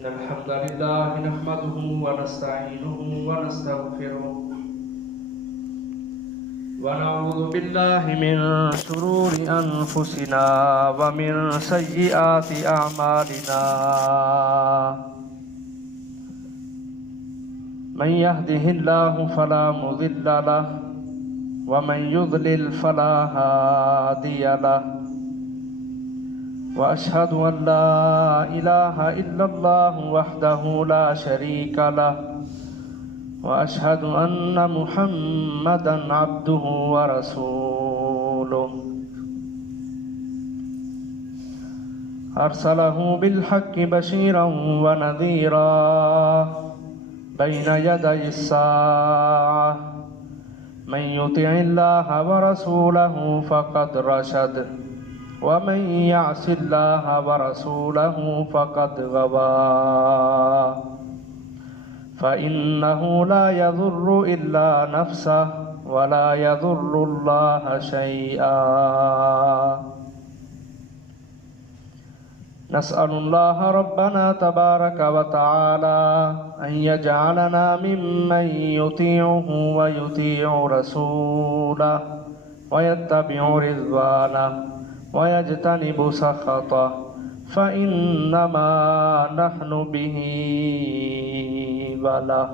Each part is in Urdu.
إن الحمد لله نحمده ونستعينه ونستغفره ونعوذ بالله من شرور أنفسنا ومن سيئات أعمالنا من يهده الله فلا مضل له ومن يضلل فلا هادي له وأشهد أن لا إله إلا الله وحده لا شريك له وأشهد أن محمدًا عبده ورسوله أرسله بالحق بشيرًا ونذيرًا بين يدي الساعة من يطع الله ورسوله فقد رشد ومن يعص الله ورسوله فقد غوى فإنه لا يضر إلا نفسه ولا يضر الله شيئا نسأل الله ربنا تبارك وتعالى أن يجعلنا ممن يطيعه ويطيع رسوله ويتبع رضوانه ويجتنب سخطه فإنما نحن به وله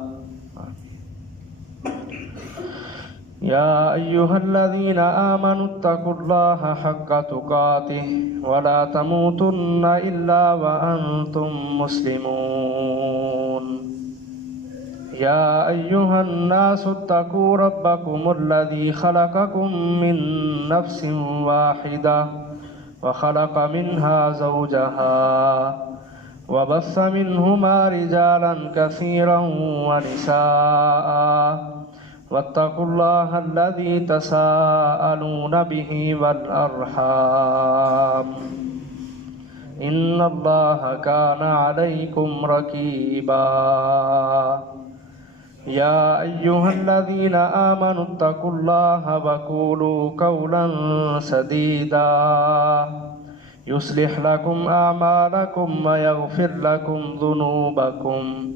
يا أيها الذين آمنوا اتقوا الله حق تقاته ولا تموتن إلا وأنتم مسلمون يا أيها الناس اتقوا ربكم الذي خلقكم من نفس واحدة وخلق منها زوجها وبث منهما رجالا كثيرا ونساء واتقوا الله الذي تساءلون به والأرحام إن الله كان عليكم رقيبا يا أيها الذين آمنوا اتقوا الله وقولوا قولا سديدا يصلح لكم أعمالكم ويغفر لكم ذنوبكم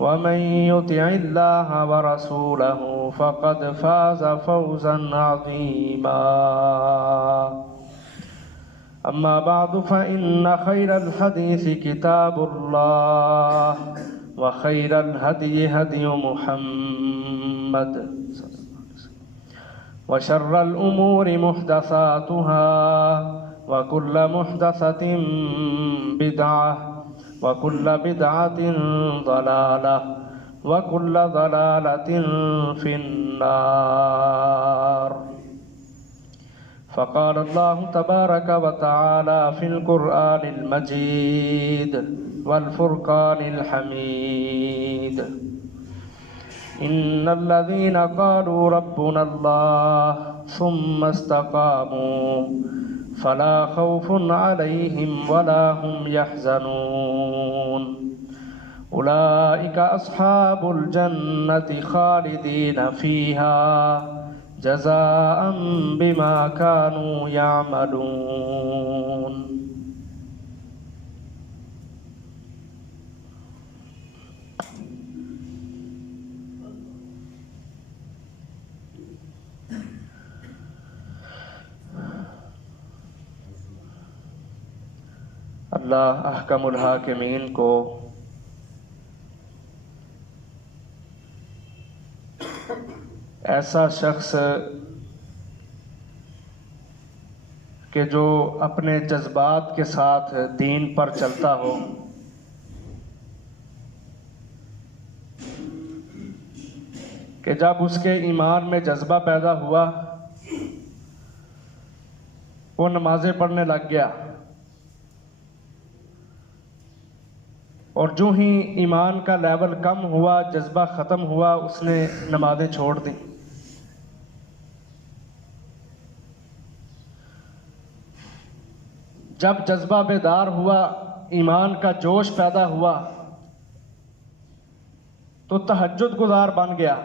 ومن يطع الله ورسوله فقد فاز فوزا عظيما أما بعد فإن خير الحديث كتاب الله وخير الهدي هدي محمد وشر الأمور محدثاتها وكل محدثة بدعة وكل بدعة ضلالة وكل ضلالة في النار فقال الله تبارك وتعالى في القرآن المجيد والفرقان الحميد إن الذين قالوا ربنا الله ثم استقاموا فلا خوف عليهم ولا هم يحزنون أولئك أصحاب الجنة خالدين فيها جزاء بما كانوا يعملون اللہ احکم الحاکمین کو ایسا شخص کہ جو اپنے جذبات کے ساتھ دین پر چلتا ہو کہ جب اس کے ایمان میں جذبہ پیدا ہوا وہ نمازیں پڑھنے لگ گیا اور جو ہی ایمان کا لیول کم ہوا جذبہ ختم ہوا اس نے نمازیں چھوڑ دیں جب جذبہ بیدار ہوا ایمان کا جوش پیدا ہوا تو تہجد گزار بن گیا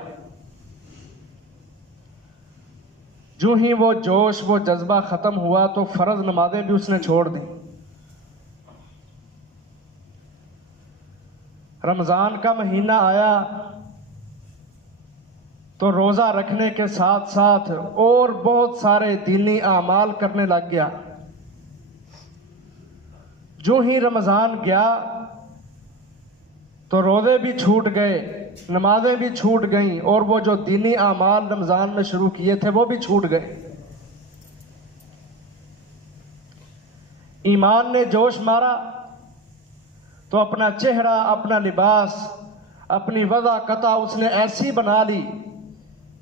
جو ہی وہ جوش وہ جذبہ ختم ہوا تو فرض نمازیں بھی اس نے چھوڑ دیں رمضان کا مہینہ آیا تو روزہ رکھنے کے ساتھ ساتھ اور بہت سارے دینی اعمال کرنے لگ گیا۔ جو ہی رمضان گیا تو روزے بھی چھوٹ گئے، نمازیں بھی چھوٹ گئیں، اور وہ جو دینی اعمال رمضان میں شروع کیے تھے وہ بھی چھوٹ گئے۔ ایمان نے جوش مارا تو اپنا چہرہ، اپنا لباس، اپنی وضع قطع اس نے ایسی بنا لی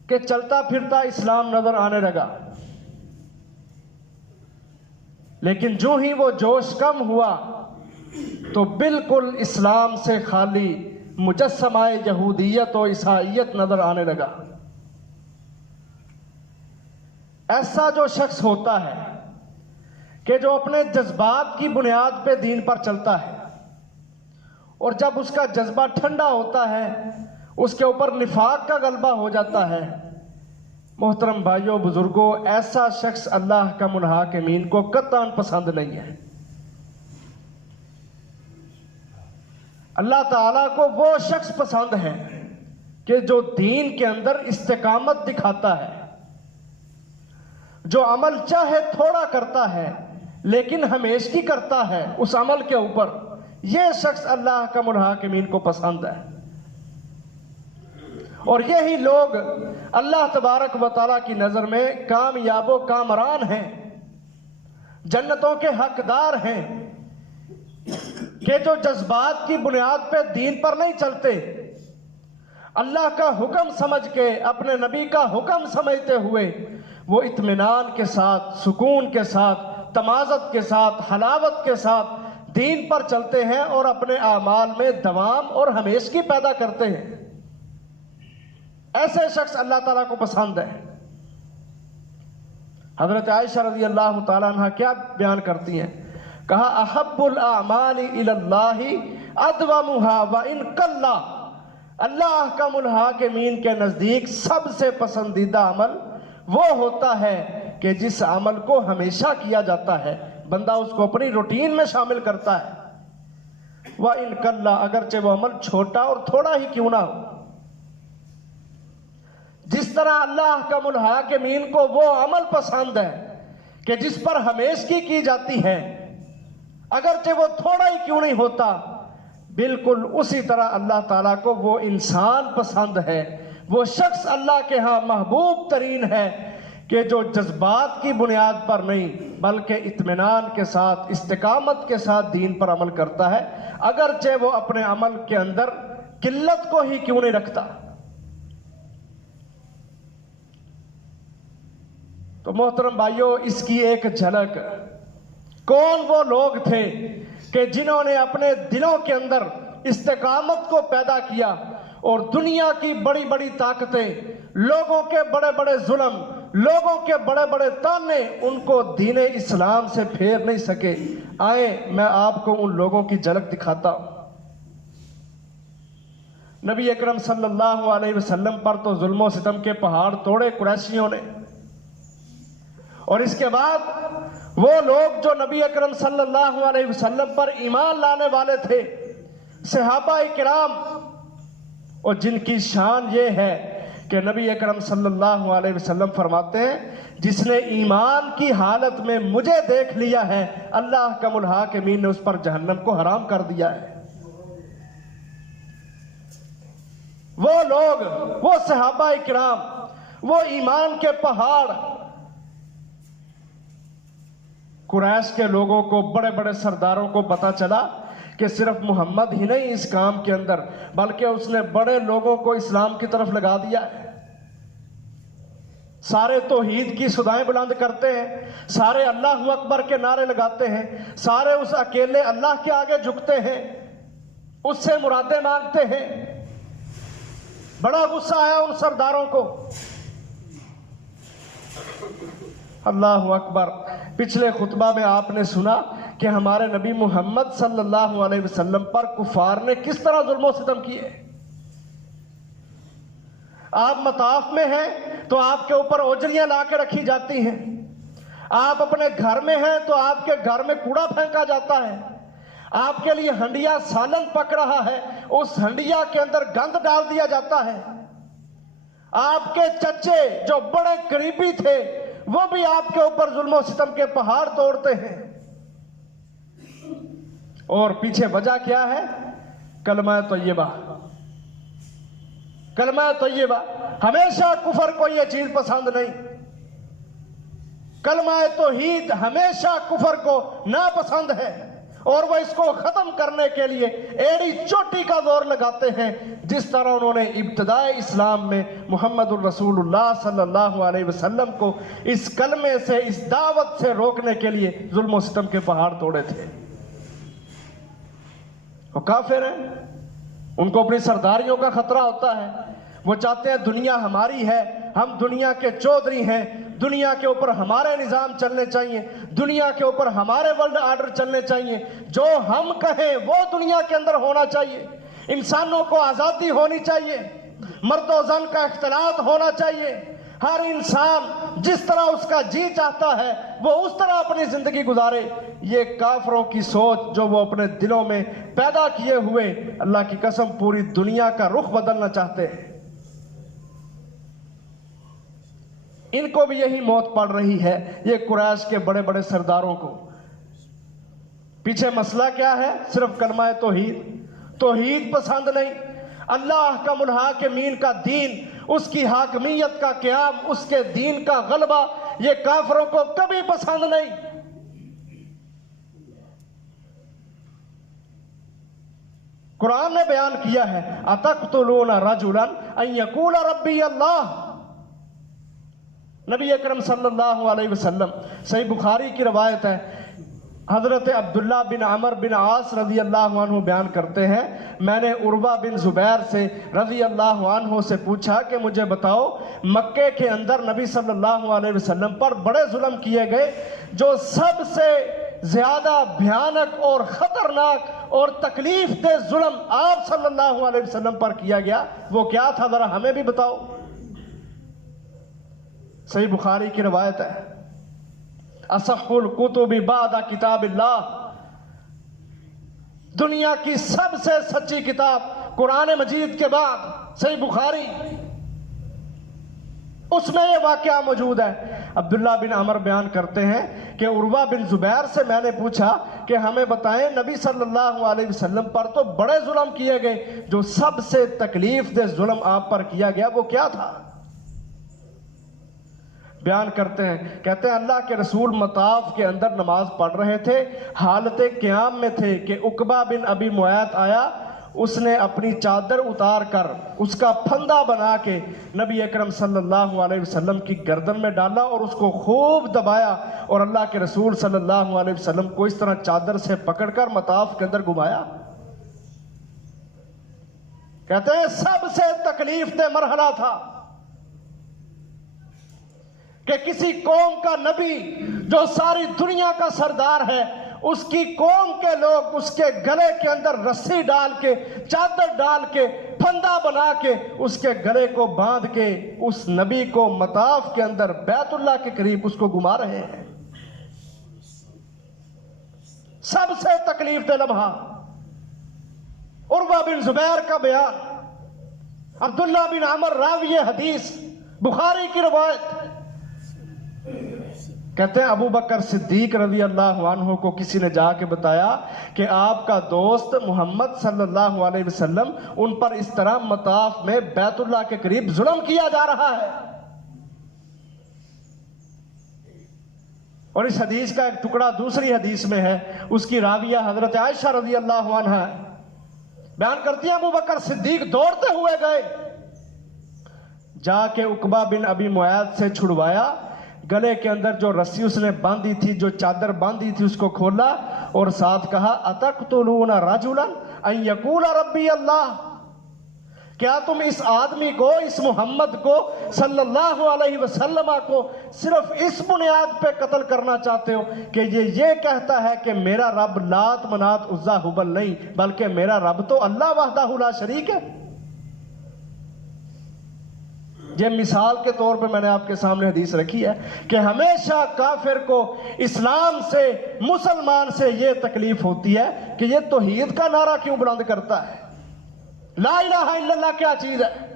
کہ چلتا پھرتا اسلام نظر آنے لگا۔ لیکن جو ہی وہ جوش کم ہوا تو بالکل اسلام سے خالی مجسمہ یہودیت و عیسائیت نظر آنے لگا۔ ایسا جو شخص ہوتا ہے کہ جو اپنے جذبات کی بنیاد پہ دین پر چلتا ہے، اور جب اس کا جذبہ ٹھنڈا ہوتا ہے اس کے اوپر نفاق کا غلبہ ہو جاتا ہے، محترم بھائیوں بزرگوں، ایسا شخص اللہ کا منحاکمین کو قطعاً پسند نہیں ہے۔ اللہ تعالیٰ کو وہ شخص پسند ہے کہ جو دین کے اندر استقامت دکھاتا ہے، جو عمل چاہے تھوڑا کرتا ہے لیکن ہمیشگی کرتا ہے اس عمل کے اوپر، یہ شخص اللہ کا منحاکمین کو پسند ہے۔ اور یہی لوگ اللہ تبارک و تعالیٰ کی نظر میں کامیاب و کامران ہیں، جنتوں کے حقدار ہیں، کہ جو جذبات کی بنیاد پہ دین پر نہیں چلتے، اللہ کا حکم سمجھ کے، اپنے نبی کا حکم سمجھتے ہوئے وہ اطمینان کے ساتھ، سکون کے ساتھ، تمازت کے ساتھ، حلاوت کے ساتھ دین پر چلتے ہیں اور اپنے اعمال میں دوام اور ہمیشگی پیدا کرتے ہیں۔ ایسے شخص اللہ تعالیٰ کو پسند ہے۔ حضرت عائشہ رضی اللہ تعالیٰ عنہ کیا بیان کرتی ہیں؟ کہا احب الاعمال الی اللہ ادومها وان قل۔ اللہ کا منحاکمین کے نزدیک سب سے پسندیدہ عمل وہ ہوتا ہے کہ جس عمل کو ہمیشہ کیا جاتا ہے، بندہ اس کو اپنی روٹین میں شامل کرتا ہے۔ وان قل، اگرچہ وہ عمل چھوٹا اور تھوڑا ہی کیوں نہ ہو۔ جس طرح اللہ کا منحاکمین کو وہ عمل پسند ہے کہ جس پر ہمیشگی کی جاتی ہے، اگرچہ وہ تھوڑا ہی کیوں نہیں ہوتا، بالکل اسی طرح اللہ تعالیٰ کو وہ انسان پسند ہے، وہ شخص اللہ کے ہاں محبوب ترین ہے کہ جو جذبات کی بنیاد پر نہیں بلکہ اطمینان کے ساتھ، استقامت کے ساتھ دین پر عمل کرتا ہے، اگرچہ وہ اپنے عمل کے اندر قلت کو ہی کیوں نہیں رکھتا۔ تو محترم بھائیوں، اس کی ایک جھلک، کون وہ لوگ تھے کہ جنہوں نے اپنے دلوں کے اندر استقامت کو پیدا کیا اور دنیا کی بڑی بڑی طاقتیں، لوگوں کے بڑے بڑے ظلم، لوگوں کے بڑے بڑے تانے ان کو دین اسلام سے پھیر نہیں سکے۔ آئیں میں آپ کو ان لوگوں کی جھلک دکھاتا ہوں۔ نبی اکرم صلی اللہ علیہ وسلم پر تو ظلم و ستم کے پہاڑ توڑے قریشیوں نے، اور اس کے بعد وہ لوگ جو نبی اکرم صلی اللہ علیہ وسلم پر ایمان لانے والے تھے، صحابہ کرام، اور جن کی شان یہ ہے کہ نبی اکرم صلی اللہ علیہ وسلم فرماتے ہیں جس نے ایمان کی حالت میں مجھے دیکھ لیا ہے، اللہ کا منحاکمین نے اس پر جہنم کو حرام کر دیا ہے۔ وہ لوگ، وہ صحابہ کرام، وہ ایمان کے پہاڑ، قریش کے لوگوں کو، بڑے بڑے سرداروں کو پتا چلا کہ صرف محمد ہی نہیں اس کام کے اندر، بلکہ اس نے بڑے لوگوں کو اسلام کی طرف لگا دیا ہے۔ سارے توحید کی صدائیں بلند کرتے ہیں، سارے اللہ اکبر کے نعرے لگاتے ہیں، سارے اس اکیلے اللہ کے آگے جھکتے ہیں، اس سے مرادیں مانگتے ہیں۔ بڑا غصہ آیا ان سرداروں کو۔ اللہ اکبر۔ پچھلے خطبہ میں آپ نے سنا کہ ہمارے نبی محمد صلی اللہ علیہ وسلم پر کفار نے کس طرح ظلم و ستم کیے۔ آپ مطاف میں ہیں تو آپ کے اوپر اوجریاں لا کے رکھی جاتی ہیں، آپ اپنے گھر میں ہیں تو آپ کے گھر میں کوڑا پھینکا جاتا ہے، آپ کے لیے ہنڈیا سالن پک رہا ہے، اس ہنڈیا کے اندر گند ڈال دیا جاتا ہے۔ آپ کے چچے جو بڑے قریبی تھے وہ بھی آپ کے اوپر ظلم و ستم کے پہاڑ توڑتے ہیں، اور پیچھے وجہ کیا ہے؟ کلمہ طیبہ۔ کلمہ طیبہ۔ ہمیشہ کفر کو یہ چیز پسند نہیں، کلمہ توحید ہمیشہ کفر کو ناپسند ہے، اور وہ اس کو ختم کرنے کے لیے ایڑی چوٹی کا زور لگاتے ہیں، جس طرح انہوں نے ابتدائے اسلام میں محمد الرسول اللہ صلی اللہ علیہ وسلم کو اس کلمے سے، اس دعوت سے روکنے کے لیے ظلم و ستم کے پہاڑ توڑے تھے۔ وہ کافر ہیں، ان کو اپنی سرداریوں کا خطرہ ہوتا ہے، وہ چاہتے ہیں دنیا ہماری ہے، ہم دنیا کے چودھری ہیں، دنیا کے اوپر ہمارے نظام چلنے چاہیے، دنیا کے اوپر ہمارے ورلڈ آرڈر چلنے چاہیے، جو ہم کہیں وہ دنیا کے اندر ہونا چاہیے، انسانوں کو آزادی ہونی چاہیے، مرد و زن کا اختلاط ہونا چاہیے، ہر انسان جس طرح اس کا جی چاہتا ہے وہ اس طرح اپنی زندگی گزارے۔ یہ کافروں کی سوچ جو وہ اپنے دلوں میں پیدا کیے ہوئے، اللہ کی قسم پوری دنیا کا رخ بدلنا چاہتے ہیں۔ ان کو بھی یہی موت پڑ رہی ہے، یہ قریش کے بڑے بڑے سرداروں کو۔ پیچھے مسئلہ کیا ہے؟ صرف کلمہ توحید پسند نہیں، اللہ احکم الحاکمین کا دین، اس کی حاکمیت کا قیام، اس کے دین کا غلبہ، یہ کافروں کو کبھی پسند نہیں۔ قرآن نے بیان کیا ہے اتقتلون رجلا ان یقول ربی اللہ۔ نبی اکرم صلی اللہ علیہ وسلم، صحیح بخاری کی روایت ہے، حضرت عبداللہ بن عمر بن عاص رضی اللہ عنہ بیان کرتے ہیں، میں نے عروہ بن زبیر سے رضی اللہ عنہ سے پوچھا کہ مجھے بتاؤ مکے کے اندر نبی صلی اللہ علیہ وسلم پر بڑے ظلم کیے گئے، جو سب سے زیادہ بھیانک اور خطرناک اور تکلیف دہ ظلم آپ صلی اللہ علیہ وسلم پر کیا گیا، وہ کیا تھا؟ ذرا ہمیں بھی بتاؤ۔ صحیح بخاری کی روایت ہے، اصح الکتب بعد کتاب اللہ، دنیا کی سب سے سچی کتاب قرآن مجید کے بعد صحیح بخاری، اس میں یہ واقعہ موجود ہے۔ عبداللہ بن عمر بیان کرتے ہیں کہ عروہ بن زبیر سے میں نے پوچھا کہ ہمیں بتائیں نبی صلی اللہ علیہ وسلم پر تو بڑے ظلم کیے گئے، جو سب سے تکلیف دہ ظلم آپ پر کیا گیا وہ کیا تھا؟ بیان کرتے ہیں، کہتے ہیں اللہ کے رسول مطاف کے اندر نماز پڑھ رہے تھے، حالت قیام میں تھے کہ عقبہ بن ابی معیط آیا، اس نے اپنی چادر اتار کر اس کا پھندا بنا کے نبی اکرم صلی اللہ علیہ وسلم کی گردن میں ڈالا اور اس کو خوب دبایا، اور اللہ کے رسول صلی اللہ علیہ وسلم کو اس طرح چادر سے پکڑ کر مطاف کے اندر گھمایا۔ کہتے ہیں سب سے تکلیف دہ مرحلہ تھا کہ کسی قوم کا نبی جو ساری دنیا کا سردار ہے، اس کی قوم کے لوگ اس کے گلے کے اندر رسی ڈال کے، چادر ڈال کے، پھندا بنا کے اس کے گلے کو باندھ کے اس نبی کو مطاف کے اندر بیت اللہ کے قریب اس کو گھما رہے ہیں۔ سب سے تکلیف دہ لمحہ۔ عروہ بن زبیر کا بیان، عبداللہ بن عمر راوی حدیث، بخاری کی روایت، کہتے ہیں ابو بکر صدیق رضی اللہ عنہ کو کسی نے جا کے بتایا کہ آپ کا دوست محمد صلی اللہ علیہ وسلم ان پر اس طرح مطاف میں بیت اللہ کے قریب ظلم کیا جا رہا ہے۔ اور اس حدیث کا ایک ٹکڑا دوسری حدیث میں ہے، اس کی راویہ حضرت عائشہ رضی اللہ عنہا بیان کرتی ہیں ابو بکر صدیق دوڑتے ہوئے گئے، جا کے عقبہ بن ابی معیط سے چھڑوایا، گلے کے اندر جو رسی اس نے باندھی تھی، جو چادر باندھی تھی، اس کو کھولا اور ساتھ کہا اتقتلون رجلا ان یقول ربی اللہ، کیا تم اس آدمی کو، اس محمد کو صلی اللہ علیہ وسلم کو صرف اس بنیاد پہ قتل کرنا چاہتے ہو کہ یہ کہتا ہے کہ میرا رب لات منات عزا ہبل نہیں، بلکہ میرا رب تو اللہ وحدہ لا شریک ہے؟ یہ مثال کے طور پہ میں نے آپ کے سامنے حدیث رکھی ہے کہ ہمیشہ کافر کو اسلام سے، مسلمان سے یہ تکلیف ہوتی ہے کہ یہ توحید کا نعرہ کیوں بلند کرتا ہے، لا الہ الا اللہ کیا چیز ہے،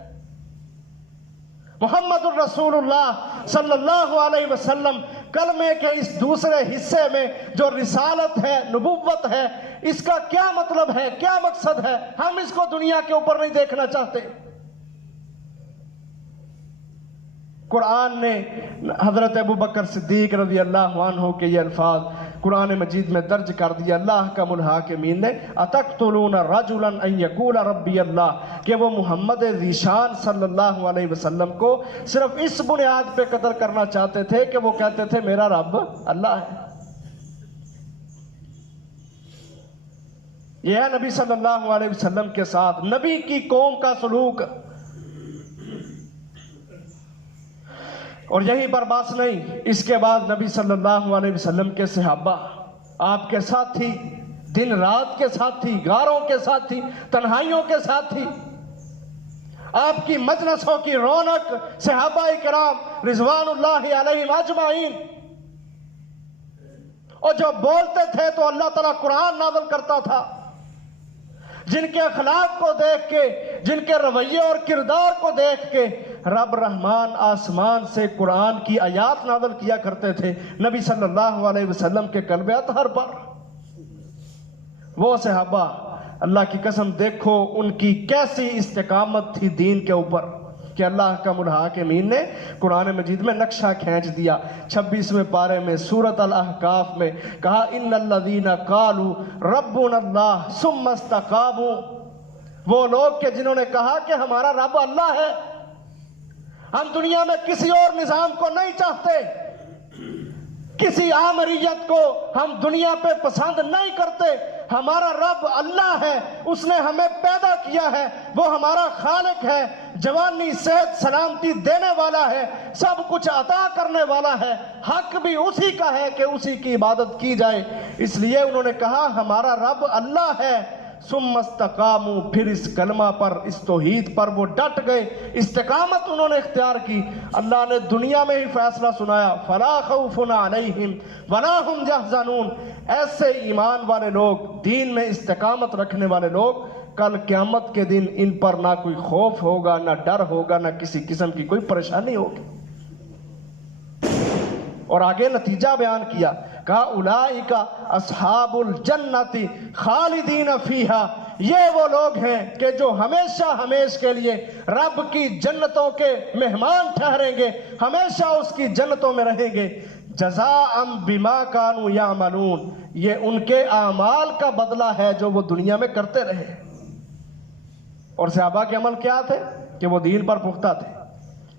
محمد الرسول اللہ صلی اللہ علیہ وسلم کلمے کے اس دوسرے حصے میں جو رسالت ہے، نبوت ہے، اس کا کیا مطلب ہے، کیا مقصد ہے، ہم اس کو دنیا کے اوپر نہیں دیکھنا چاہتے۔ قرآن نے حضرت ابوبکر صدیق رضی اللہ عنہ کے یہ الفاظ قرآن مجید میں درج کر دیا اللہ کا الحاکمین نے، اتقتلون رجلا ان یقول ربی اللہ، کہ وہ محمد ذیشان صلی اللہ علیہ وسلم کو صرف اس بنیاد پہ قتل کرنا چاہتے تھے کہ وہ کہتے تھے میرا رب اللہ ہے۔ یہ ہے نبی صلی اللہ علیہ وسلم کے ساتھ نبی کی قوم کا سلوک۔ اور یہیں پر بس نہیں، اس کے بعد نبی صلی اللہ علیہ وسلم کے صحابہ آپ کے ساتھی، دن رات کے ساتھی، غاروں کے ساتھی، تنہائیوں کے ساتھی، آپ کی مجلسوں کی رونق صحابہ کرام رضوان اللہ علیہم اجمعین، اور جو بولتے تھے تو اللہ تعالیٰ قرآن نازل کرتا تھا، جن کے اخلاق کو دیکھ کے، جن کے رویے اور کردار کو دیکھ کے رب رحمان آسمان سے قرآن کی آیات نازل کیا کرتے تھے نبی صلی اللہ علیہ وسلم کے قلب اطہر پر۔ وہ صحابہ اللہ کی قسم دیکھو ان کی کیسی استقامت تھی دین کے اوپر کہ اللہ کا الحاکمین نے قرآن مجید میں نقشہ کھینچ دیا۔ 26ویں پارے میں سورۃ الاحقاف میں کہا ان الذین قالوا ربنا اللہ ثم استقاموا، وہ لوگ کہ جنہوں نے کہا کہ ہمارا رب اللہ ہے، ہم دنیا میں کسی اور نظام کو نہیں چاہتے، کسی آمریت کو ہم دنیا پہ پسند نہیں کرتے، ہمارا رب اللہ ہے، اس نے ہمیں پیدا کیا ہے، وہ ہمارا خالق ہے، جوانی صحت سلامتی دینے والا ہے، سب کچھ عطا کرنے والا ہے، حق بھی اسی کا ہے کہ اسی کی عبادت کی جائے، اس لیے انہوں نے کہا ہمارا رب اللہ ہے۔ ثم استقاموا، پھر اس کلمہ پر، اس توحید پر وہ ڈٹ گئے، استقامت انہوں نے اختیار کی۔ اللہ نے دنیا میں ہی فیصلہ سنایا فلا خوف علیہم ولا هم يحزنون، ایسے ایمان والے لوگ، دین میں استقامت رکھنے والے لوگ، کل قیامت کے دن ان پر نہ کوئی خوف ہوگا، نہ ڈر ہوگا، نہ کسی قسم کی کوئی پریشانی ہوگی۔ اور آگے نتیجہ بیان کیا، کہا اولئک اصحاب الجنت خالدین فیہا، یہ وہ لوگ ہیں کہ جو ہمیشہ ہمیش کے لیے رب کی جنتوں کے مہمان ٹھہریں گے، ہمیشہ اس کی جنتوں میں رہیں گے، جزاء بما کانوا یعملون، یہ ان کے اعمال کا بدلہ ہے جو وہ دنیا میں کرتے رہے۔ اور صحابہ کے عمل کیا تھے کہ وہ دین پر پختہ تھے،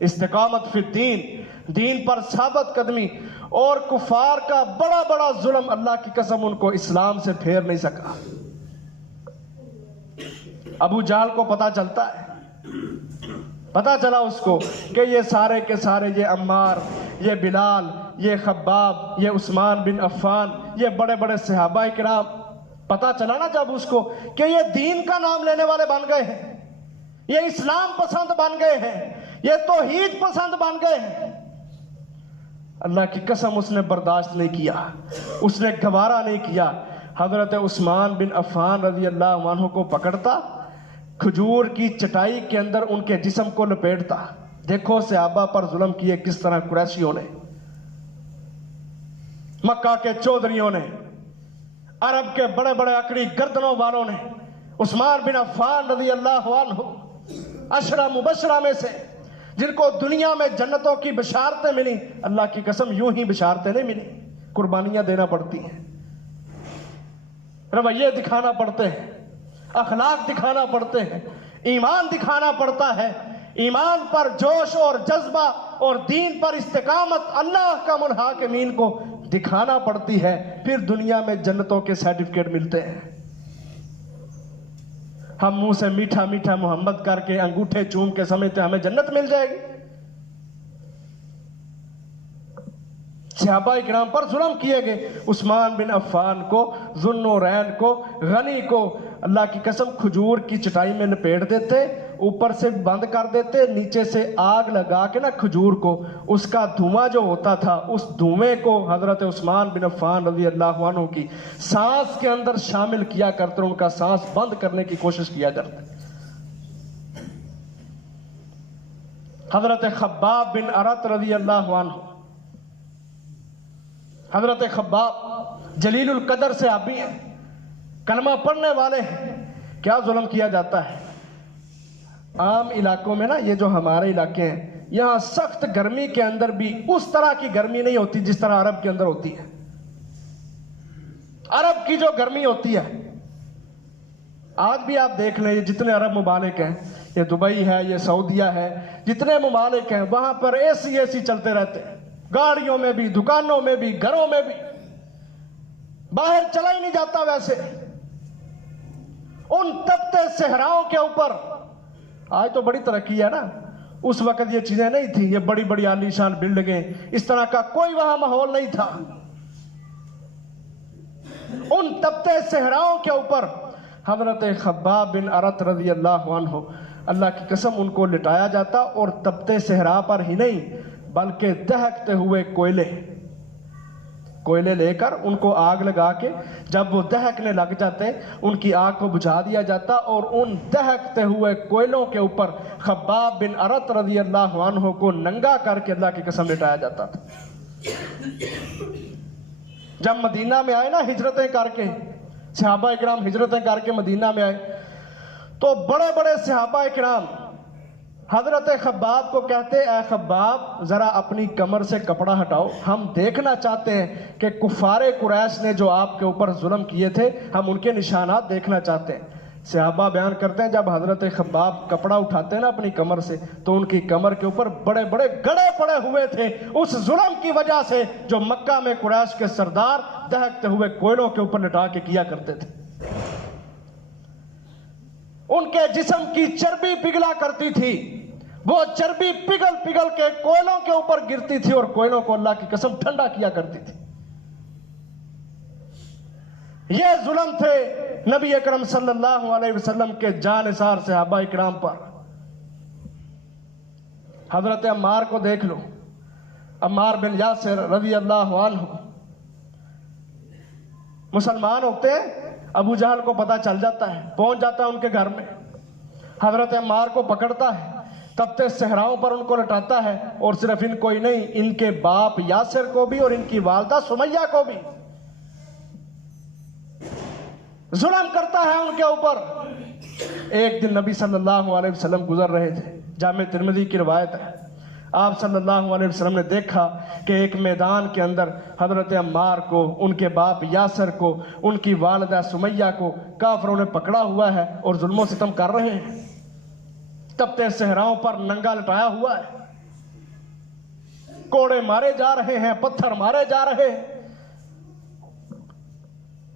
استقامت فی الدین، دین پر ثابت قدمی، اور کفار کا بڑا بڑا ظلم اللہ کی قسم ان کو اسلام سے پھیر نہیں سکا۔ ابو جہل کو پتا چلتا ہے، پتا چلا اس کو کہ یہ سارے کے سارے، یہ عمار، یہ بلال، یہ خباب، یہ عثمان بن عفان، یہ بڑے بڑے صحابہ کرام، پتا چلا نا جب اس کو کہ یہ دین کا نام لینے والے بن گئے ہیں، یہ اسلام پسند بن گئے ہیں، یہ توحید پسند بن گئے ہیں، اللہ کی قسم اس نے برداشت نہیں کیا، اس نے گوارا نہیں کیا۔ حضرت عثمان بن عفان رضی اللہ عنہ کو پکڑتا، کھجور کی چٹائی کے اندر ان کے جسم کو لپیٹتا۔ دیکھو صحابہ پر ظلم کیے کس طرح قریشیوں نے، مکہ کے چودھریوں نے، عرب کے بڑے بڑے اکڑی گردنوں والوں نے۔ عثمان بن عفان رضی اللہ عنہ عشرہ مبشرہ میں سے، جن کو دنیا میں جنتوں کی بشارتیں ملی، اللہ کی قسم یوں ہی بشارتیں نہیں ملی، قربانیاں دینا پڑتی ہیں، رویے دکھانا پڑتے ہیں، اخلاق دکھانا پڑتے ہیں، ایمان دکھانا پڑتا ہے، ایمان پر جوش اور جذبہ اور دین پر استقامت اللہ کا الحاکمین کو دکھانا پڑتی ہے، پھر دنیا میں جنتوں کے سرٹیفکیٹ ملتے ہیں۔ ہم منہ سے میٹھا میٹھا محمد کر کے انگوٹھے چوم کے سمجھتے ہمیں جنت مل جائے گی۔ صحابہ کرام پر ظلم کیے گئے، عثمان بن عفان کو، ذو النورین کو، غنی کو اللہ کی قسم کھجور کی چٹائی میں لپیٹ دیتے اوپر سے بند کر دیتے, نیچے سے آگ لگا کے نا کھجور کو, اس کا دھواں جو ہوتا تھا اس دھوئیں کو حضرت عثمان بن عفان رضی اللہ عنہ کی سانس کے اندر شامل کیا کرتے, ان کا سانس بند کرنے کی کوشش کیا کرتے. حضرت خباب بن ارت رضی اللہ عنہ, حضرت خباب جلیل القدر سے صحابی ہیں, کلمہ پڑھنے والے ہیں. کیا ظلم کیا جاتا ہے عام علاقوں میں نا, یہ جو ہمارے علاقے ہیں یہاں سخت گرمی کے اندر بھی اس طرح کی گرمی نہیں ہوتی جس طرح عرب کے اندر ہوتی ہے. عرب کی جو گرمی ہوتی ہے, آج بھی آپ دیکھ لیں جتنے عرب ممالک ہیں, یہ دبئی ہے, یہ سعودیہ ہے, جتنے ممالک ہیں وہاں پر اے سی چلتے رہتے ہیں, گاڑیوں میں بھی, دکانوں میں بھی, گھروں میں بھی, باہر چلا ہی نہیں جاتا. ویسے ان تپتے صحراؤں کے اوپر, آج تو بڑی ترقی ہے نا, اس وقت یہ چیزیں نہیں تھیں, یہ بڑی بڑی عالی شان بلڈنگیں, اس طرح کا کوئی وہاں ماحول نہیں تھا. ان تپتے صحراؤں کے اوپر حضرت خباب بن ارت رضی اللہ عنہ, اللہ کی قسم ان کو لٹایا جاتا, اور تپتے صحرا پر ہی نہیں بلکہ دہکتے ہوئے کوئلے لے کر ان کو آگ لگا کے جب وہ دہکنے لگ جاتے ان کی آگ کو بجھا دیا جاتا, اور ان دہکتے ہوئے کوئلوں کے اوپر خباب بن ارت رضی اللہ عنہ کو ننگا کر کے اللہ کی قسم لٹایا جاتا تھا. جب مدینہ میں آئے نا ہجرتیں کر کے, صحابہ اکرام ہجرتیں کر کے مدینہ میں آئے, تو بڑے بڑے صحابہ اکرام حضرت خباب کو کہتے, اے خباب ذرا اپنی کمر سے کپڑا ہٹاؤ, ہم دیکھنا چاہتے ہیں کہ کفار قریش نے جو آپ کے اوپر ظلم کیے تھے ہم ان کے نشانات دیکھنا چاہتے ہیں. صحابہ بیان کرتے ہیں جب حضرت خباب کپڑا اٹھاتے ہیں نا اپنی کمر سے, تو ان کی کمر کے اوپر بڑے بڑے گڑے پڑے ہوئے تھے اس ظلم کی وجہ سے جو مکہ میں قریش کے سردار دہکتے ہوئے کوئلوں کے اوپر لٹا کے کیا کرتے تھے. ان کے جسم کی چربی پگھلا کرتی تھی, وہ چربی پگھل کے کوئلوں کے اوپر گرتی تھی, اور کوئلوں کو اللہ کی قسم ٹھنڈا کیا کرتی تھی. یہ ظلم تھے نبی اکرم صلی اللہ علیہ وسلم کے جانثار صحابہ اکرام پر. حضرت عمار کو دیکھ لو, عمار بن یاسر رضی اللہ عنہ مسلمان ہوتے ہیں, ابو جہل کو پتہ چل جاتا ہے, پہنچ جاتا ہے ان کے گھر میں, حضرت عمار کو پکڑتا ہے, تپتے صحراؤں پر ان کو لٹاتا ہے, اور صرف ان کو ہی نہیں ان کے باپ یاسر کو بھی اور ان کی والدہ سمیہ کو بھی ظلم کرتا ہے ان کے اوپر. ایک دن نبی صلی اللہ علیہ وسلم گزر رہے تھے, جامع ترمذی کی روایت ہے, آپ صلی اللہ علیہ وسلم نے دیکھا کہ ایک میدان کے اندر حضرت عمار کو, ان کے باپ یاسر کو, ان کی والدہ سمیہ کو کافروں نے پکڑا ہوا ہے اور ظلم و ستم کر رہے ہیں, تپتے صحراؤں پر ننگا لٹایا ہوا ہے, کوڑے مارے جا رہے ہیں, پتھر مارے جا رہے ہیں.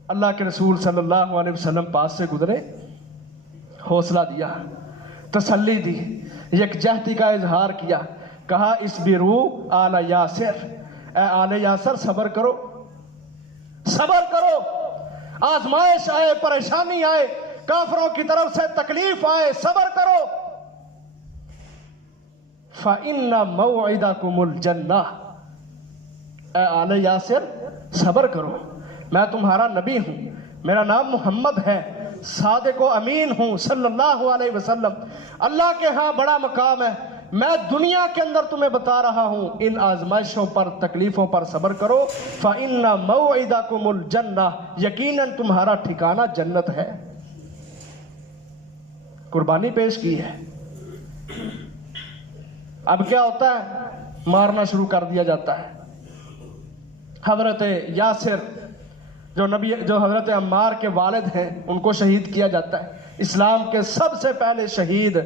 اللہ کے رسول صلی اللہ علیہ وسلم پاس سے گزرے, حوصلہ دیا, تسلی دی, یکجہتی کا اظہار کیا, کہا اسبرو آل یاسر, اے آل یاسر صبر کرو, صبر کرو, آزمائش آئے, پریشانی آئے, کافروں کی طرف سے تکلیف آئے, صبر کرو. فَإِنَّ مَوْعِدَكُمُ الْجَنَّةِ, اے آل یاسر صبر کرو, میں تمہارا نبی ہوں, میرا نام محمد ہے, صادق و امین ہوں صلی اللہ علیہ وسلم, اللہ کے ہاں بڑا مقام ہے, میں دنیا کے اندر تمہیں بتا رہا ہوں ان آزمائشوں پر, تکلیفوں پر صبر کرو. فَإِنَّ مَوْعِدَكُمُ الْجَنَّةِ, یقیناً تمہارا ٹھکانہ جنت ہے. قربانی پیش کی ہے. اب کیا ہوتا ہے, مارنا شروع کر دیا جاتا ہے. حضرت یاسر جو حضرت عمار کے والد ہیں ان کو شہید کیا جاتا ہے. اسلام کے سب سے پہلے شہید,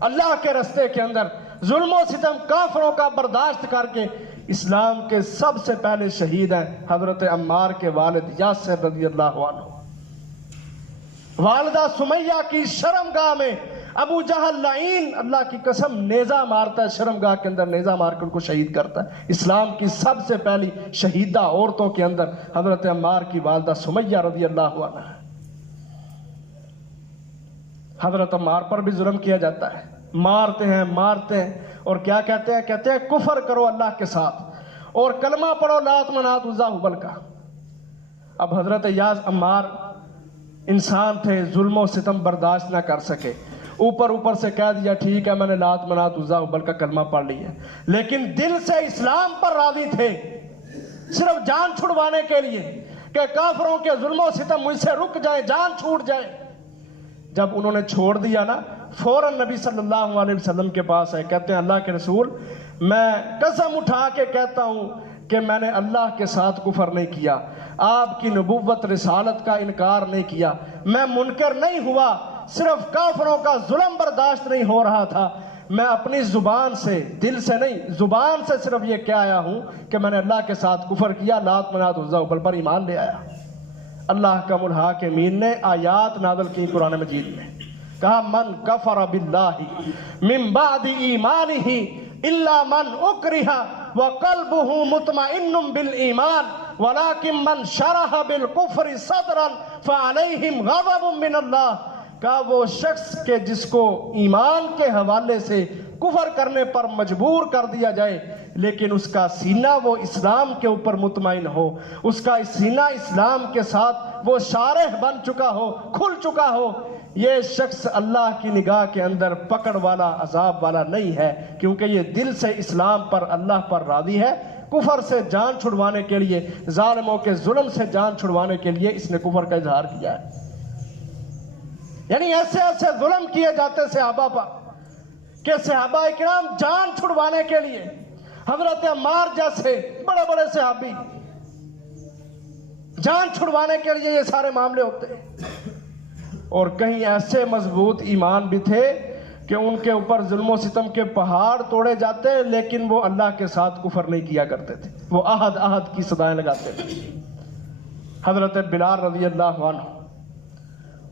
اللہ کے رستے کے اندر ظلم و ستم کافروں کا برداشت کر کے اسلام کے سب سے پہلے شہید ہیں حضرت عمار کے والد یاسر رضی اللہ عنہ. والدہ سمیہ کی شرمگاہ میں ابو جہل لعین, اللہ کی قسم, نیزہ مارتا ہے, شرمگاہ کے اندر نیزہ مار کر ان کو شہید کرتا ہے. اسلام کی سب سے پہلی شہیدہ عورتوں کے اندر حضرت عمار کی والدہ سمیہ رضی اللہ عنہ. حضرت عمار پر بھی ظلم کیا جاتا ہے، مارتے ہیں اور کیا کہتے ہیں کفر کرو اللہ کے ساتھ اور کلمہ پڑھو لات منات عزا ہبل کا۔ اب حضرت یاز عمار انسان تھے، ظلم و ستم برداشت نہ کر سکے، اوپر سے کہہ دیا ٹھیک ہے میں نے لات منات عزا ہبل کا کلمہ پڑھ لیا، لیکن دل سے اسلام پر راضی تھے، صرف جان چھڑوانے کے لیے کہ کافروں کے ظلم و ستم مجھ سے رک جائے، جان چھوٹ جائے۔ جب انہوں نے چھوڑ دیا نا، فوراً نبی صلی اللہ علیہ وسلم کے پاس آئے، کہتے ہیں اللہ کے رسول میں قسم اٹھا کے کہتا ہوں کہ میں نے اللہ کے ساتھ کفر نہیں کیا، آپ کی نبوت رسالت کا انکار نہیں کیا، میں منکر نہیں ہوا، صرف کافروں کا ظلم برداشت نہیں ہو رہا تھا، میں اپنی زبان سے، دل سے نہیں، زبان سے صرف یہ کہہ آیا ہوں کہ میں نے اللہ کے ساتھ کفر کیا، لات منات عزا ہبل پر ایمان لے آیا۔ اللہ کا الحاکمین نے آیات نازل کی قرآن مجید میں، کہا من کفر باللہ من بعد ایمانہ الا من اکرہ وقلبہ مطمئن بالایمان ولکن من شرح بالکفر صدرا فعلیہم غضب من اللہ، کہا وہ شخص کہ جس کو ایمان کے حوالے سے کفر کرنے پر مجبور کر دیا جائے لیکن اس کا سینہ وہ اسلام کے اوپر مطمئن ہو، اس کا سینہ اسلام کے ساتھ وہ شارح بن چکا ہو، کھل چکا ہو، یہ شخص اللہ کی نگاہ کے اندر پکڑ والا، عذاب والا نہیں ہے، کیونکہ یہ دل سے اسلام پر، اللہ پر راضی ہے۔ کفر سے جان چھڑوانے کے لیے، ظالموں کے ظلم سے جان چھڑوانے کے لیے اس نے کفر کا اظہار کیا ہے۔ یعنی ایسے ظلم کیے جاتے صحابہ پر کہ صحابہ اکرام جان چھڑوانے کے لیے، حضرت عمار جیسے بڑے بڑے صحابی جان چھڑوانے کے لیے یہ سارے معاملے ہوتے ہیں۔ اور کہیں ایسے مضبوط ایمان بھی تھے کہ ان کے اوپر ظلم و ستم کے پہاڑ توڑے جاتے لیکن وہ اللہ کے ساتھ کفر نہیں کیا کرتے تھے، وہ احد کی صدائیں لگاتے تھے۔ حضرت بلال رضی اللہ عنہ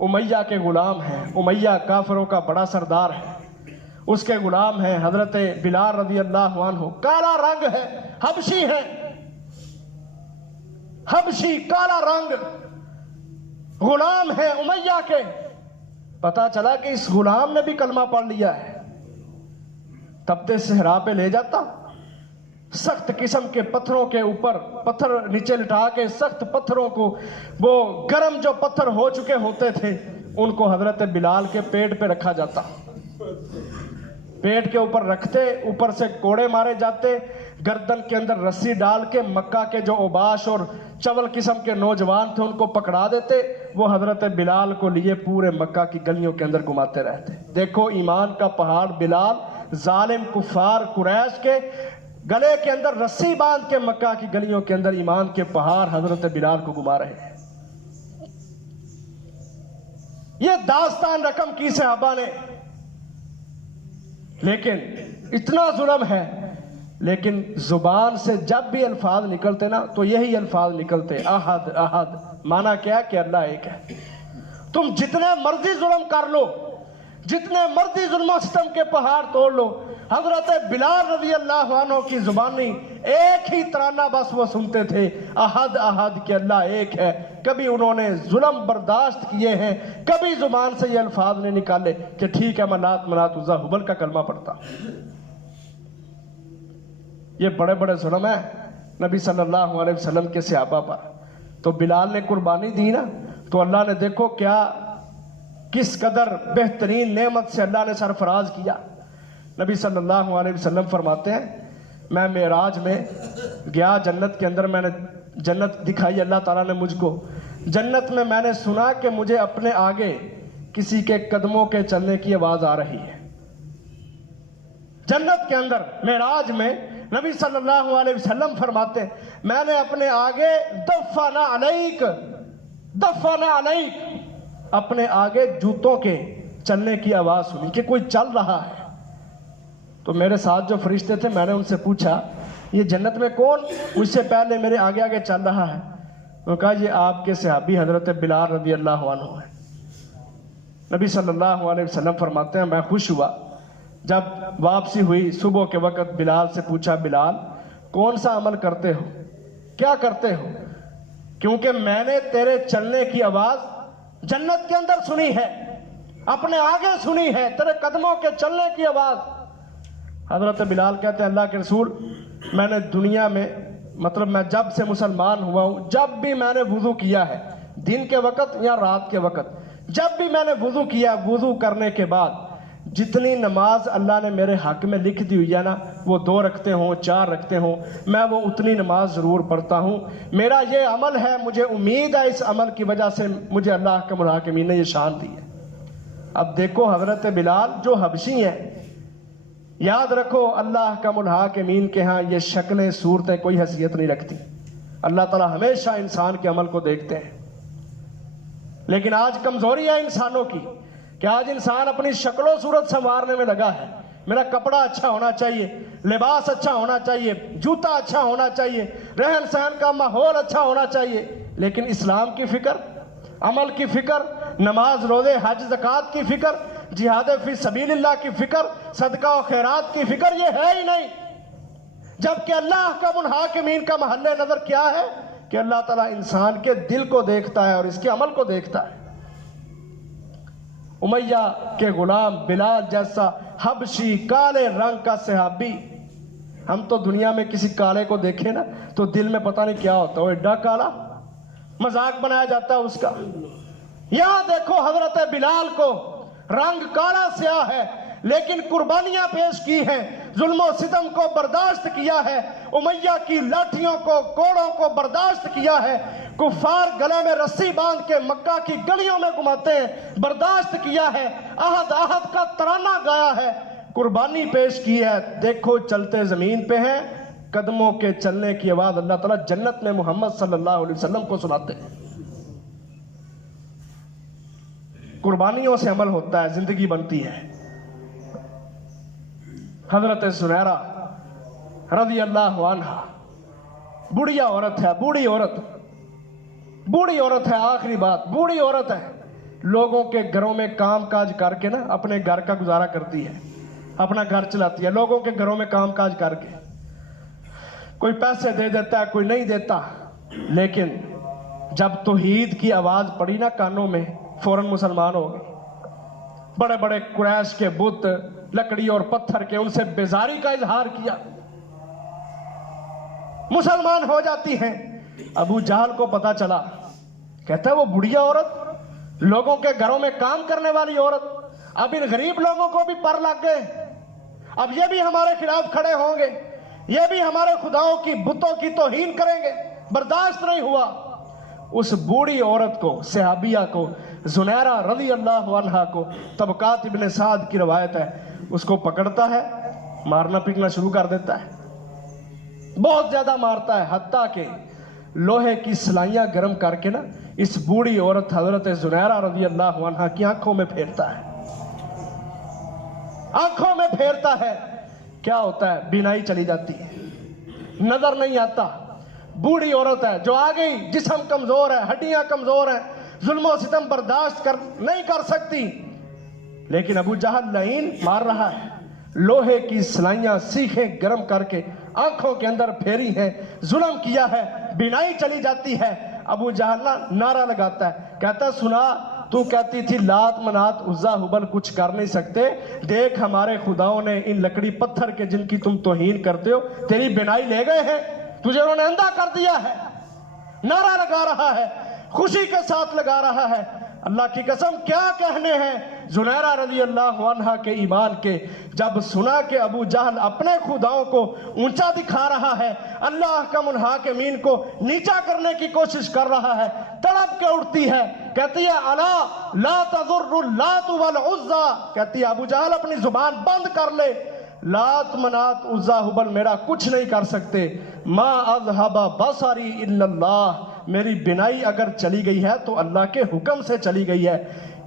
امیہ کے غلام ہیں، امیہ کافروں کا بڑا سردار ہے، اس کے غلام ہیں حضرت بلال رضی اللہ عنہ، کالا رنگ ہے، حبشی ہے، حبشی کالا رنگ، غلام ہے امیہ کے۔ پتا چلا کہ اس غلام نے بھی کلمہ پڑھ لیا ہے، تبتے صحرا پہ لے جاتا، سخت قسم کے پتھروں کے اوپر پتھر نیچے لٹا کے، سخت پتھروں کو، وہ گرم جو پتھر ہو چکے ہوتے تھے ان کو حضرت بلال کے پیٹ پہ رکھا جاتا، پیٹ کے اوپر رکھتے، اوپر سے کوڑے مارے جاتے، گردن کے اندر رسی ڈال کے مکہ کے جو اوباش اور چول قسم کے نوجوان تھے ان کو پکڑا دیتے، وہ حضرت بلال کو لیے پورے مکہ کی گلیوں کے اندر گھماتے رہتے۔ دیکھو ایمان کا پہاڑ بلال، ظالم کفار قریش کے گلے کے اندر رسی باندھ کے مکہ کی گلیوں کے اندر ایمان کے پہاڑ حضرت بلال کو گھما رہے ہیں۔ یہ داستان رقم کی صحابہ نے، لیکن اتنا ظلم ہے، لیکن زبان سے جب بھی الفاظ نکلتے نا تو یہی الفاظ نکلتے، احد احد، مانا کیا کہ اللہ ایک ہے۔ تم جتنے مرضی ظلم کر لو، جتنے مرضی ظلم و ستم کے پہاڑ توڑ لو، حضرت بلال رضی اللہ عنہ کی زبانی ایک ہی ترانہ بس وہ سنتے تھے، احد احد کہ اللہ ایک ہے۔ کبھی انہوں نے ظلم برداشت کیے ہیں، کبھی زبان سے یہ الفاظ نہیں نکالے کہ ٹھیک ہے میں لات منات عزا ہبل کا کلمہ پڑھتا۔ یہ بڑے بڑے ظلم ہیں نبی صلی اللہ علیہ وسلم کے صحابہ پر، تو بلال نے قربانی دی نا، تو اللہ نے دیکھو کیا، کس قدر بہترین نعمت سے اللہ نے سرفراز کیا۔ نبی صلی اللہ علیہ وسلم فرماتے ہیں میں معراج میں گیا جنت کے اندر، میں نے جنت دکھائی اللہ تعالیٰ نے مجھ کو، جنت میں میں نے سنا کہ مجھے اپنے آگے کسی کے قدموں کے چلنے کی آواز آ رہی ہے۔ جنت کے اندر معراج میں نبی صلی اللہ علیہ وسلم فرماتے ہیں میں نے اپنے آگے دفنا علیک، دفنا علیک، اپنے آگے جوتوں کے چلنے کی آواز سنی کہ کوئی چل رہا ہے۔ تو میرے ساتھ جو فرشتے تھے میں نے ان سے پوچھا یہ جنت میں کون مجھ سے پہلے میرے آگے آگے چل رہا ہے؟ انہوں نے کہا یہ آپ کے صحابی حضرت بلال رضی اللہ عنہ ہے۔ نبی صلی اللہ علیہ وسلم فرماتے ہیں میں خوش ہوا جب واپسی ہوئی صبح کے وقت، بلال سے پوچھا بلال کون سا عمل کرتے ہو، کیا کرتے ہو؟ کیونکہ میں نے تیرے چلنے کی آواز جنت کے اندر سنی ہے، اپنے آگے سنی ہے، تیرے قدموں کے چلنے کی آواز۔ حضرت بلال کہتے ہیں اللہ کے رسول، میں نے دنیا میں مطلب میں جب سے مسلمان ہوا ہوں، جب بھی میں نے وضو کیا ہے، دن کے وقت یا رات کے وقت، جب بھی میں نے وضو کیا، وضو کرنے کے بعد جتنی نماز اللہ نے میرے حق میں لکھ دی ہوئی ہے نا، وہ 2 رکھتے ہوں 4 رکھتے ہوں، میں وہ اتنی نماز ضرور پڑھتا ہوں۔ میرا یہ عمل ہے، مجھے امید ہے اس عمل کی وجہ سے مجھے اللہ احکم الحاکمین نے یہ شان دی ہے۔ اب دیکھو حضرت بلال جو حبشی ہیں، یاد رکھو اللہ احکم الحاکمین کے ہاں یہ شکلیں صورتیں کوئی حیثیت نہیں رکھتی۔ اللہ تعالیٰ ہمیشہ انسان کے عمل کو دیکھتے ہیں۔ لیکن آج کمزوری ہے انسانوں کی کہ آج انسان اپنی شکل و صورت سنوارنے میں لگا ہے۔ میرا کپڑا اچھا ہونا چاہیے، لباس اچھا ہونا چاہیے، جوتا اچھا ہونا چاہیے، رہن سہن کا ماحول اچھا ہونا چاہیے، لیکن اسلام کی فکر، عمل کی فکر، نماز روزے حج زکوٰۃ کی فکر، جہاد فی سبیل اللہ کی فکر، صدقہ و خیرات کی فکر یہ ہے ہی نہیں۔ جبکہ اللہ احکم الحاکمین کا محل نظر کیا ہے کہ اللہ تعالیٰ انسان کے دل کو دیکھتا ہے اور اس کے عمل کو دیکھتا ہے۔ امیہ کے غلام بلال جیسا حبشی کالے رنگ کا صحابی، ہم تو دنیا میں کسی کالے کو دیکھیں نا تو دل میں پتہ نہیں کیا ہوتا، وہ ایڈا کالا، مذاق بنایا جاتا ہے اس کا۔ یہاں دیکھو حضرت بلال کو، رنگ کالا سیاہ ہے لیکن قربانیاں پیش کی ہیں، ظلم و ستم کو برداشت کیا ہے، امیہ کی لاٹھیوں کو کوڑوں کو برداشت کیا ہے، کفار گلے میں رسی باندھ کے مکہ کی گلیوں میں گھماتے ہیں، برداشت کیا ہے، عہد عہد کا ترانہ گایا ہے، قربانی پیش کی ہے۔ دیکھو چلتے زمین پہ ہیں، قدموں کے چلنے کی آواز اللہ تعالیٰ جنت میں محمد صلی اللہ علیہ وسلم کو سناتے ہیں۔ قربانیوں سے عمل ہوتا ہے، زندگی بنتی ہے۔ حضرت زنیرہ رضی اللہ عنہ بوڑھیا عورت ہے، بوڑھی عورت ہے، آخری بات، بوڑھی عورت ہے، لوگوں کے گھروں میں کام کاج کر کے نا اپنے گھر کا گزارا کرتی ہے، اپنا گھر چلاتی ہے، لوگوں کے گھروں میں کام کاج کر کے، کوئی پیسے دے دیتا ہے کوئی نہیں دیتا، لیکن جب توحید کی آواز پڑی نا کانوں میں فوراً مسلمان ہو گئے۔ بڑے بڑے قریش کے بت لکڑی اور پتھر کے، ان سے بیزاری کا اظہار کیا، مسلمان ہو جاتی ہیں۔ ابو جہل کو پتا چلا، کہتا ہے وہ بڑھیا عورت، لوگوں کے گھروں میں کام کرنے والی عورت، اب ان غریب لوگوں کو بھی پر لگ گئے، اب یہ بھی ہمارے خلاف کھڑے ہوں گے، یہ بھی ہمارے خداؤں کی بتوں کی توہین کریں گے۔ برداشت نہیں ہوا، اس بوڑھی عورت کو، صحابیہ کو، زنیرہ رضی اللہ عنہا کو، طبقات ابن سعد کی روایت ہے، اس کو پکڑتا ہے، مارنا پیٹنا شروع کر دیتا ہے، بہت زیادہ مارتا ہے، حتیٰ کہ لوہے کی سلائیاں گرم کر کے نا اس بوڑھی عورت حضرت زنیرہ رضی اللہ عنہا کی آنکھوں میں پھیرتا ہے، آنکھوں میں پھیرتا ہے۔ کیا ہوتا ہے؟ بینائی چلی جاتی ہے، نظر نہیں آتا۔ بوڑھی عورت ہے جو آ گئی، جسم کمزور ہے، ہڈیاں کمزور ہیں، ظلم و ستم برداشت نہیں کر سکتی، لیکن ابو جہل لعین مار رہا ہے، لوہے کی سلائیاں سیخیں گرم کر کے آنکھوں کے اندر پھیری ہیں، ظلم کیا ہے، بینائی چلی جاتی ہے۔ ابو جہل نعرہ لگاتا ہے، کہتا سنا تو کہتی تھی لات منات عزا ہبل کچھ کر نہیں سکتے، دیکھ ہمارے خداؤں نے ان لکڑی پتھر کے جن کی تم توہین کرتے ہو تیری بینائی لے گئے ہیں، تجھے انہوں نے اندھا کر دیا ہے۔ نعرہ لگا رہا ہے، خوشی کے ساتھ لگا رہا ہے۔ اللہ کی قسم کیا کہنے ہیں زنیرہ رضی اللہ عنہا کے ایمان کے، جب سنا کہ ابو جہل اپنے خداؤں کو اونچا دکھا رہا ہے، اللہ احکم الحاکمین کو نیچا کرنے کی کوشش کر رہا ہے، تڑپ کے اٹھتی ہے، کہتی ہے الا لا تضر اللات والعزى، کہتی ہے ابو جہل اپنی زبان بند کر لے، لات منات عزا ہبل میرا کچھ نہیں کر سکتے، ما اذهب بصری الا اللہ، میری بینائی اگر چلی گئی ہے تو اللہ کے حکم سے چلی گئی ہے۔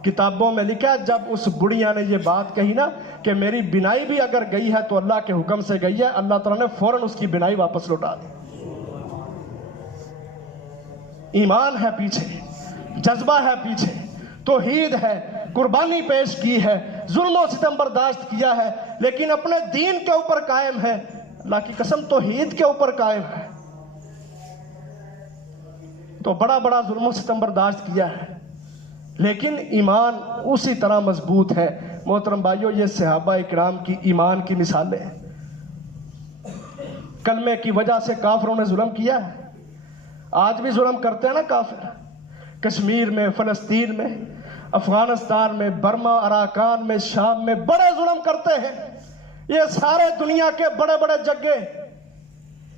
کتابوں میں لکھا ہے جب اس بڑھیا نے یہ بات کہی نا کہ میری بینائی بھی اگر گئی ہے تو اللہ کے حکم سے گئی ہے، اللہ تعالیٰ نے فوراً اس کی بینائی واپس لوٹا دی۔ ایمان ہے پیچھے، جذبہ ہے پیچھے، توحید ہے، قربانی پیش کی ہے، ظلم و ستم برداشت کیا ہے، لیکن اپنے دین کے اوپر قائم ہے، اللہ کی قسم توحید کے اوپر قائم ہے، تو بڑا بڑا ظلم و ستم برداشت کیا ہے، لیکن ایمان اسی طرح مضبوط ہے۔ محترم بھائیوں، یہ صحابہ اکرام کی ایمان کی مثالیں ہیں۔ کلمے کی وجہ سے کافروں نے ظلم کیا ہے، آج بھی ظلم کرتے ہیں نا کافر، کشمیر میں، فلسطین میں، افغانستان میں، برما، اراکان میں، شام میں بڑے ظلم کرتے ہیں۔ یہ سارے دنیا کے بڑے بڑے جگے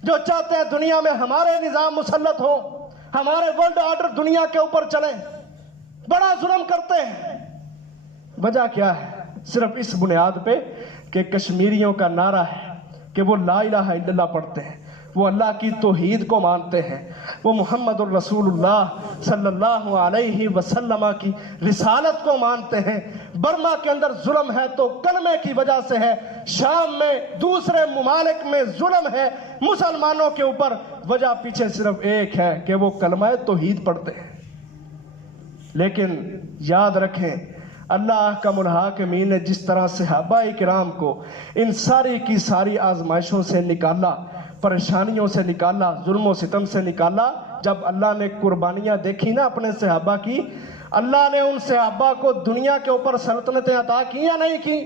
جو چاہتے ہیں دنیا میں ہمارے نظام مسلط ہو، ہمارے ورلڈ آرڈر دنیا کے اوپر چلیں، بڑا ظلم کرتے ہیں۔ وجہ کیا ہے؟ صرف اس بنیاد پہ کہ کشمیریوں کا نعرہ ہے کہ وہ لا الہ الا اللہ پڑھتے ہیں، وہ اللہ کی توحید کو مانتے ہیں، وہ محمد الرسول اللہ صلی اللہ علیہ وسلم کی رسالت کو مانتے ہیں۔ برما کے اندر ظلم ہے تو کلمے کی وجہ سے ہے، شام میں، دوسرے ممالک میں ظلم ہے مسلمانوں کے اوپر، وجہ پیچھے صرف ایک ہے کہ وہ کلمہ توحید پڑھتے ہیں۔ لیکن یاد رکھیں، اللہ احکم الحاکمین نے جس طرح صحابہ کرام کو ان ساری کی ساری آزمائشوں سے نکالا، پریشانیوں سے نکالا، ظلم و ستم سے نکالا، جب اللہ نے قربانیاں دیکھی نا اپنے صحابہ کی، اللہ نے ان صحابہ کو دنیا کے اوپر سلطنتیں عطا کی یا نہیں کی؟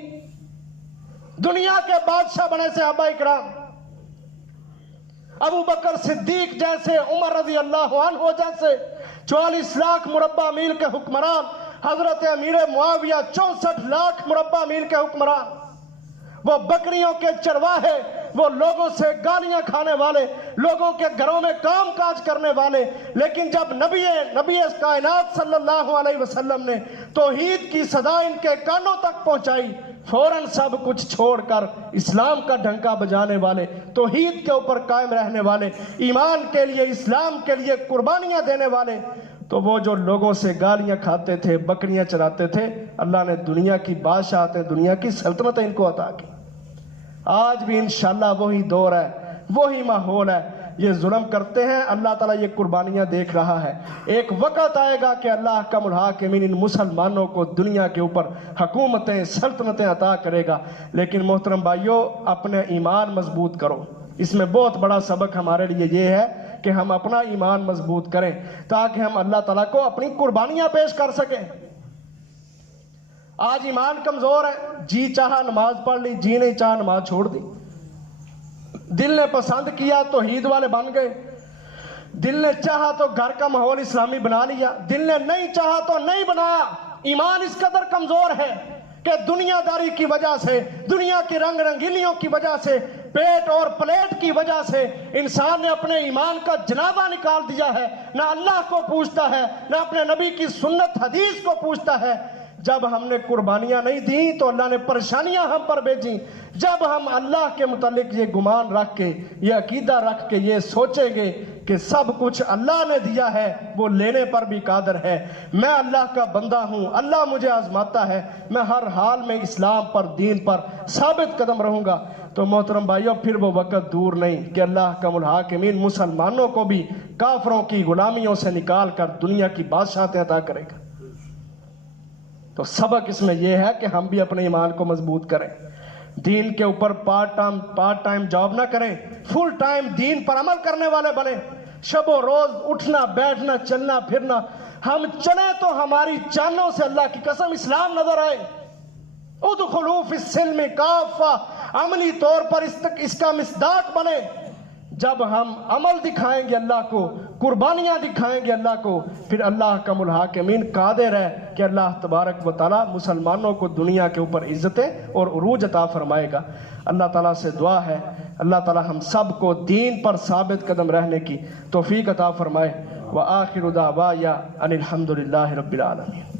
دنیا کے بادشاہ بنے صحابہ کرام، ابو بکر صدیق جیسے، عمر رضی اللہ عنہ جیسے، 44 لاکھ مربع میل کے حکمران، حضرت امیر معاویہ 64 لاکھ مربع میل کے حکمران، وہ بکریوں کے چرواہے، وہ لوگوں سے گالیاں کھانے والے، لوگوں کے گھروں میں کام کاج کرنے والے، لیکن جب نبی کائنات صلی اللہ علیہ وسلم نے توحید کی صدا ان کے کانوں تک پہنچائی، فوراً سب کچھ چھوڑ کر اسلام کا ڈنکا بجانے والے، توحید کے اوپر قائم رہنے والے، ایمان کے لیے، اسلام کے لیے قربانیاں دینے والے، تو وہ جو لوگوں سے گالیاں کھاتے تھے، بکریاں چراتے تھے، اللہ نے دنیا کی بادشاہتیں، دنیا کی سلطنتیں ان کو عطا کی۔ آج بھی انشاءاللہ وہی دور ہے، وہی ماحول ہے، یہ ظلم کرتے ہیں، اللہ تعالیٰ یہ قربانیاں دیکھ رہا ہے۔ ایک وقت آئے گا کہ اللہ احکم الحاکمین ان مسلمانوں کو دنیا کے اوپر حکومتیں، سلطنتیں عطا کرے گا۔ لیکن محترم بھائیوں، اپنے ایمان مضبوط کرو۔ اس میں بہت بڑا سبق ہمارے لیے یہ ہے کہ ہم اپنا ایمان مضبوط کریں تاکہ ہم اللہ تعالیٰ کو اپنی قربانیاں پیش کر سکیں۔ آج ایمان کمزور ہے، جی چاہا نماز پڑھ لی، جی نہیں چاہا نماز چھوڑ دی، دل نے پسند کیا توحید والے بن گئے، دل نے چاہا تو گھر کا ماحول اسلامی بنا لیا، دل نے نہیں چاہا تو نہیں بنایا۔ ایمان اس قدر کمزور ہے کہ دنیا داری کی وجہ سے، دنیا کی رنگ رنگیلیوں کی وجہ سے، پیٹ اور پلیٹ کی وجہ سے انسان نے اپنے ایمان کا جنازہ نکال دیا ہے، نہ اللہ کو پوچھتا ہے، نہ اپنے نبی کی سنت حدیث کو پوچھتا ہے۔ جب ہم نے قربانیاں نہیں دیں تو اللہ نے پریشانیاں ہم پر بھیجیں۔ جب ہم اللہ کے متعلق یہ گمان رکھ کے، یہ عقیدہ رکھ کے یہ سوچیں گے کہ سب کچھ اللہ نے دیا ہے، وہ لینے پر بھی قادر ہے، میں اللہ کا بندہ ہوں، اللہ مجھے آزماتا ہے، میں ہر حال میں اسلام پر، دین پر ثابت قدم رہوں گا، تو محترم بھائیوں پھر وہ وقت دور نہیں کہ اللہ احکم الحاکمین مسلمانوں کو بھی کافروں کی غلامیوں سے نکال کر دنیا کی بادشاہتیں عطا کرے گا۔ تو سبق اس میں یہ ہے کہ ہم بھی اپنے ایمان کو مضبوط کریں، دین کے اوپر پارٹ ٹائم جاب نہ کریں، فل ٹائم دین پر عمل کرنے والے بنیں، شب و روز اٹھنا بیٹھنا چلنا پھرنا، ہم چلیں تو ہماری جانوں سے اللہ کی قسم اسلام نظر آئے۔ ادخلوا فی السلم کافہ، عملی طور پر اس کا مصداق بنے۔ جب ہم عمل دکھائیں گے اللہ کو، قربانیاں دکھائیں گے اللہ کو، پھر اللہ احکم الحاکمین قادر ہے کہ اللہ تبارک و تعالیٰ مسلمانوں کو دنیا کے اوپر عزتیں اور عروج عطا فرمائے گا۔ اللہ تعالیٰ سے دعا ہے اللہ تعالیٰ ہم سب کو دین پر ثابت قدم رہنے کی توفیق عطا فرمائے۔ وآخر دعوایا ان الحمد للہ رب العالمین۔